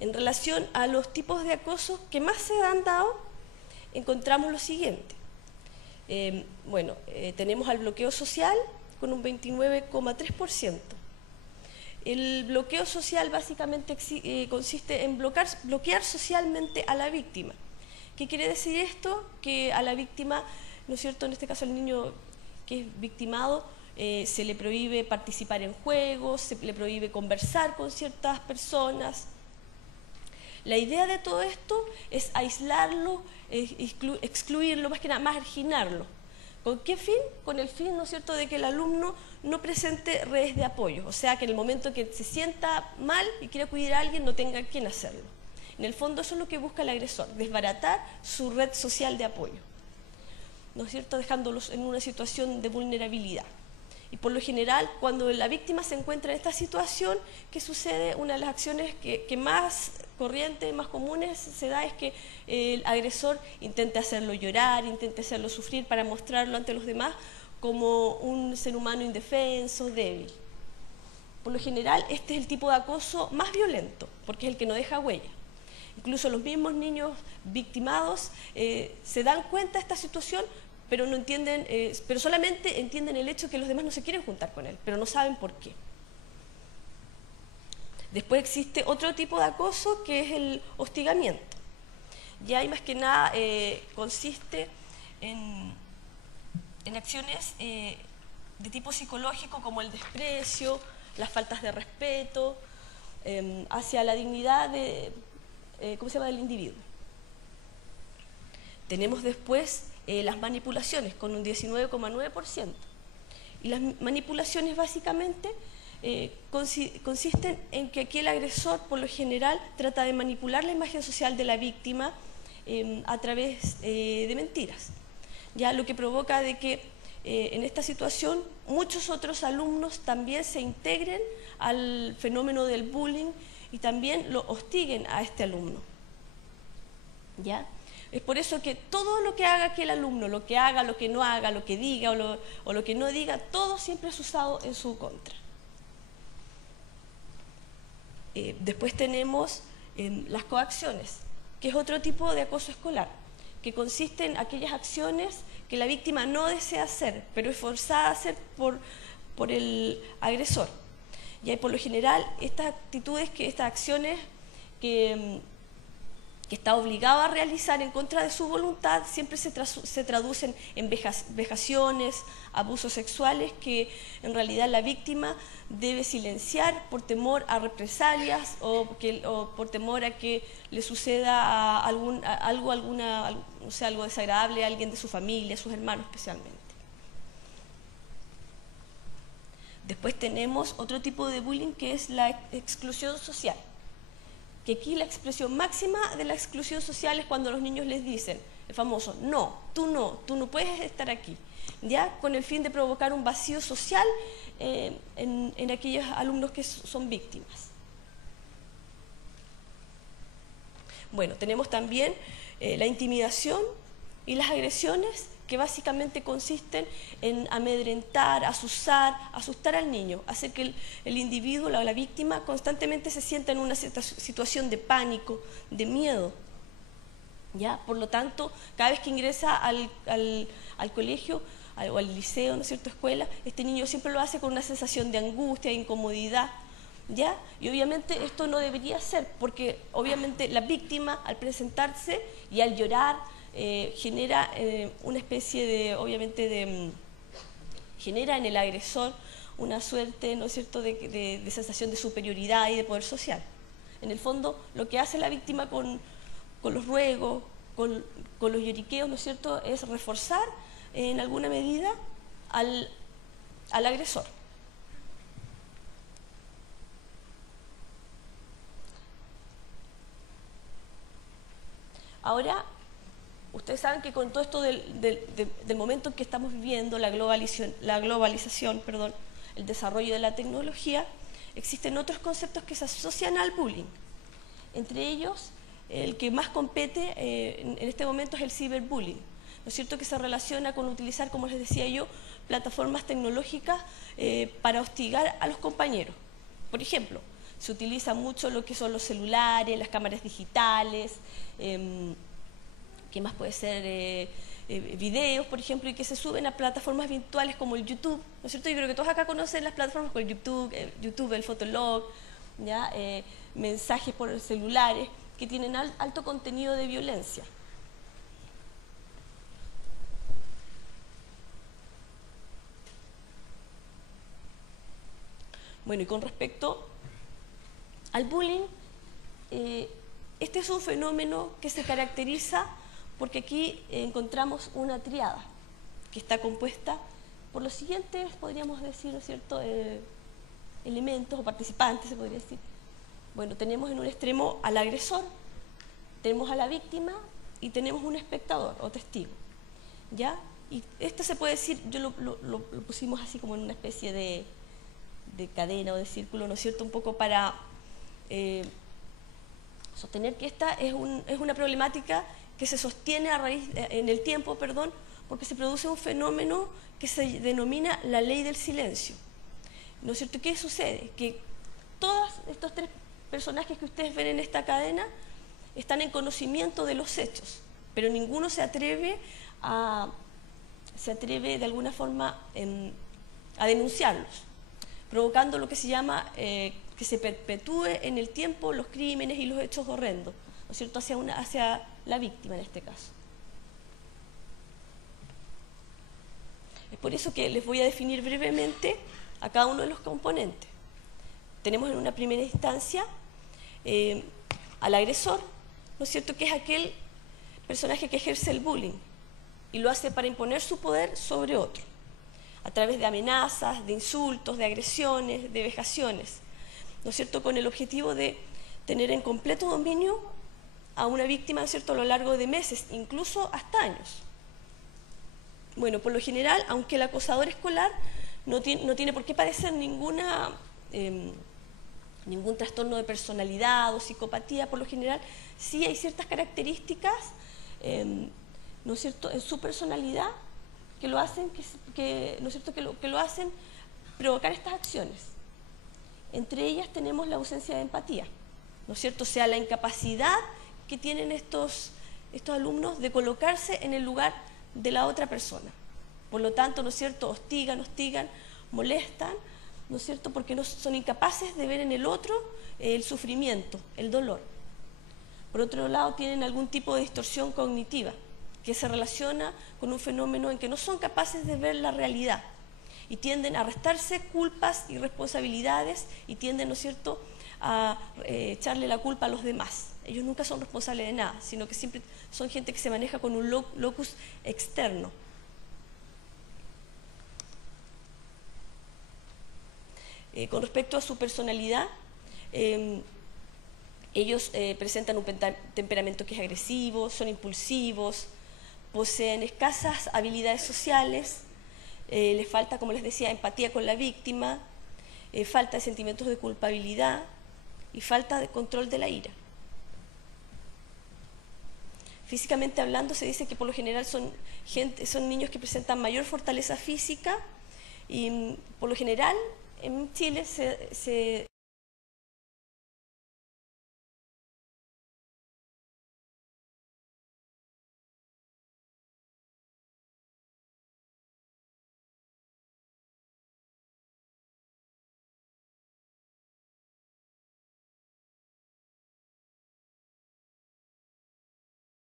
En relación a los tipos de acoso que más se han dado, encontramos lo siguiente. Tenemos al bloqueo social con un 29,3%. El bloqueo social básicamente consiste en bloquear socialmente a la víctima. ¿Qué quiere decir esto? Que a la víctima, ¿no es cierto?, en este caso al niño que es victimado, se le prohíbe participar en juegos, se le prohíbe conversar con ciertas personas. La idea de todo esto es aislarlo, excluirlo, más que nada, marginarlo. ¿Con qué fin? Con el fin, ¿no es cierto?, de que el alumno no presente redes de apoyo, o sea, que en el momento que se sienta mal y quiere acudir a alguien no tenga quien hacerlo. En el fondo eso es lo que busca el agresor, desbaratar su red social de apoyo, ¿no es cierto?, dejándolos en una situación de vulnerabilidad. Y por lo general, cuando la víctima se encuentra en esta situación, ¿qué sucede? Una de las acciones que más corrientes, más comunes se da es que el agresor intente hacerlo llorar, intente hacerlo sufrir para mostrarlo ante los demás como un ser humano indefenso, débil. Por lo general, este es el tipo de acoso más violento, porque es el que no deja huella. Incluso los mismos niños victimados se dan cuenta de esta situación, pero no entienden, pero solamente entienden el hecho de que los demás no se quieren juntar con él, pero no saben por qué. Después existe otro tipo de acoso que es el hostigamiento. Ya hay más que nada consiste en acciones de tipo psicológico como el desprecio, las faltas de respeto hacia la dignidad del individuo. Tenemos después las manipulaciones con un 19,9%. Y las manipulaciones básicamente consisten en que aquí el agresor por lo general trata de manipular la imagen social de la víctima a través de mentiras, ya lo que provoca de que en esta situación muchos otros alumnos también se integren al fenómeno del bullying y también lo hostiguen a este alumno, ¿ya? Es por eso que todo lo que haga aquel alumno, lo que haga, lo que no haga, lo que diga o lo que no diga, todo siempre es usado en su contra. Después tenemos las coacciones, que es otro tipo de acoso escolar, que consiste en aquellas acciones que la víctima no desea hacer, pero es forzada a hacer por el agresor. Y por lo general, estas actitudes, estas acciones que está obligado a realizar en contra de su voluntad, siempre se traducen en vejaciones, abusos sexuales que en realidad la víctima debe silenciar por temor a represalias o por temor a que le suceda algo desagradable a alguien de su familia, a sus hermanos especialmente. Después tenemos otro tipo de bullying que es la exclusión social. Que aquí la expresión máxima de la exclusión social es cuando los niños les dicen, el famoso, no, tú no puedes estar aquí, ¿ya? Con el fin de provocar un vacío social en aquellos alumnos que son víctimas. Bueno, tenemos también la intimidación y las agresiones, que básicamente consisten en amedrentar, asustar al niño, hacer que el individuo, la víctima, constantemente se sienta en una situación de pánico, de miedo, ¿ya? Por lo tanto, cada vez que ingresa al colegio o al liceo, ¿no es cierto?, escuela, este niño siempre lo hace con una sensación de angustia, de incomodidad, ¿ya? Y obviamente esto no debería ser, porque obviamente la víctima, al presentarse y al llorar, genera una especie de, genera en el agresor una suerte, ¿no es cierto?, de sensación de superioridad y de poder social. En el fondo, lo que hace la víctima con los ruegos, con los lloriqueos, ¿no es cierto?, es reforzar en alguna medida al agresor. Ahora, ustedes saben que con todo esto del momento en que estamos viviendo, la globalización, el desarrollo de la tecnología, existen otros conceptos que se asocian al bullying. Entre ellos, el que más compete en este momento es el ciberbullying, ¿no es cierto?, que se relaciona con utilizar, como les decía yo, plataformas tecnológicas para hostigar a los compañeros. Por ejemplo, Se utiliza mucho lo que son los celulares, las cámaras digitales, ¿qué más puede ser? Videos, por ejemplo, y que se suben a plataformas virtuales como el YouTube, ¿no es cierto? Yo creo que todos acá conocen las plataformas como el YouTube, el Fotolog, ¿ya? Mensajes por celulares que tienen alto contenido de violencia. Bueno, y con respecto al bullying, este es un fenómeno que se caracteriza porque aquí encontramos una triada que está compuesta por los siguientes, podríamos decir, ¿no es cierto?, elementos o participantes, se podría decir. Bueno, tenemos en un extremo al agresor, tenemos a la víctima y tenemos un espectador o testigo, ¿ya? Y esto se puede decir, yo lo pusimos así como en una especie de cadena o de círculo, ¿no es cierto?, un poco para sostener que esta es una problemática que se sostiene en el tiempo, perdón, porque se produce un fenómeno que se denomina la ley del silencio, ¿no es cierto? ¿Qué sucede? Que todos estos tres personajes que ustedes ven en esta cadena están en conocimiento de los hechos, pero ninguno se atreve de alguna forma a denunciarlos, provocando lo que se llama que se perpetúe en el tiempo los crímenes y los hechos horrendos, ¿no es cierto?, hacia la víctima en este caso. Es por eso que les voy a definir brevemente a cada uno de los componentes. Tenemos en una primera instancia al agresor, ¿no es cierto?, que es aquel personaje que ejerce el bullying y lo hace para imponer su poder sobre otro, a través de amenazas, de insultos, de agresiones, de vejaciones, ¿no es cierto?, con el objetivo de tener en completo dominio a una víctima, ¿no es cierto?, a lo largo de meses, incluso hasta años. Bueno, por lo general, aunque el acosador escolar no tiene por qué padecer ningún trastorno de personalidad o psicopatía, por lo general sí hay ciertas características, ¿no es cierto?, en su personalidad que lo hacen, ¿no es cierto?, que lo hacen provocar estas acciones. Entre ellas tenemos la ausencia de empatía, ¿no es cierto?, o sea, la incapacidad que tienen estos alumnos de colocarse en el lugar de la otra persona. Por lo tanto, ¿no es cierto?, hostigan, molestan, ¿no es cierto?, porque no son incapaces de ver en el otro el sufrimiento, el dolor. Por otro lado, tienen algún tipo de distorsión cognitiva que se relaciona con un fenómeno en que no son capaces de ver la realidad y tienden a restarse culpas y responsabilidades y tienden, ¿no es cierto?, a echarle la culpa a los demás. Ellos nunca son responsables de nada, sino que siempre son gente que se maneja con un locus externo. Con respecto a su personalidad, ellos presentan un temperamento que es agresivo, son impulsivos, poseen escasas habilidades sociales, les falta, como les decía, empatía con la víctima, falta de sentimientos de culpabilidad y falta de control de la ira. Físicamente hablando, se dice que por lo general son niños que presentan mayor fortaleza física y por lo general en Chile se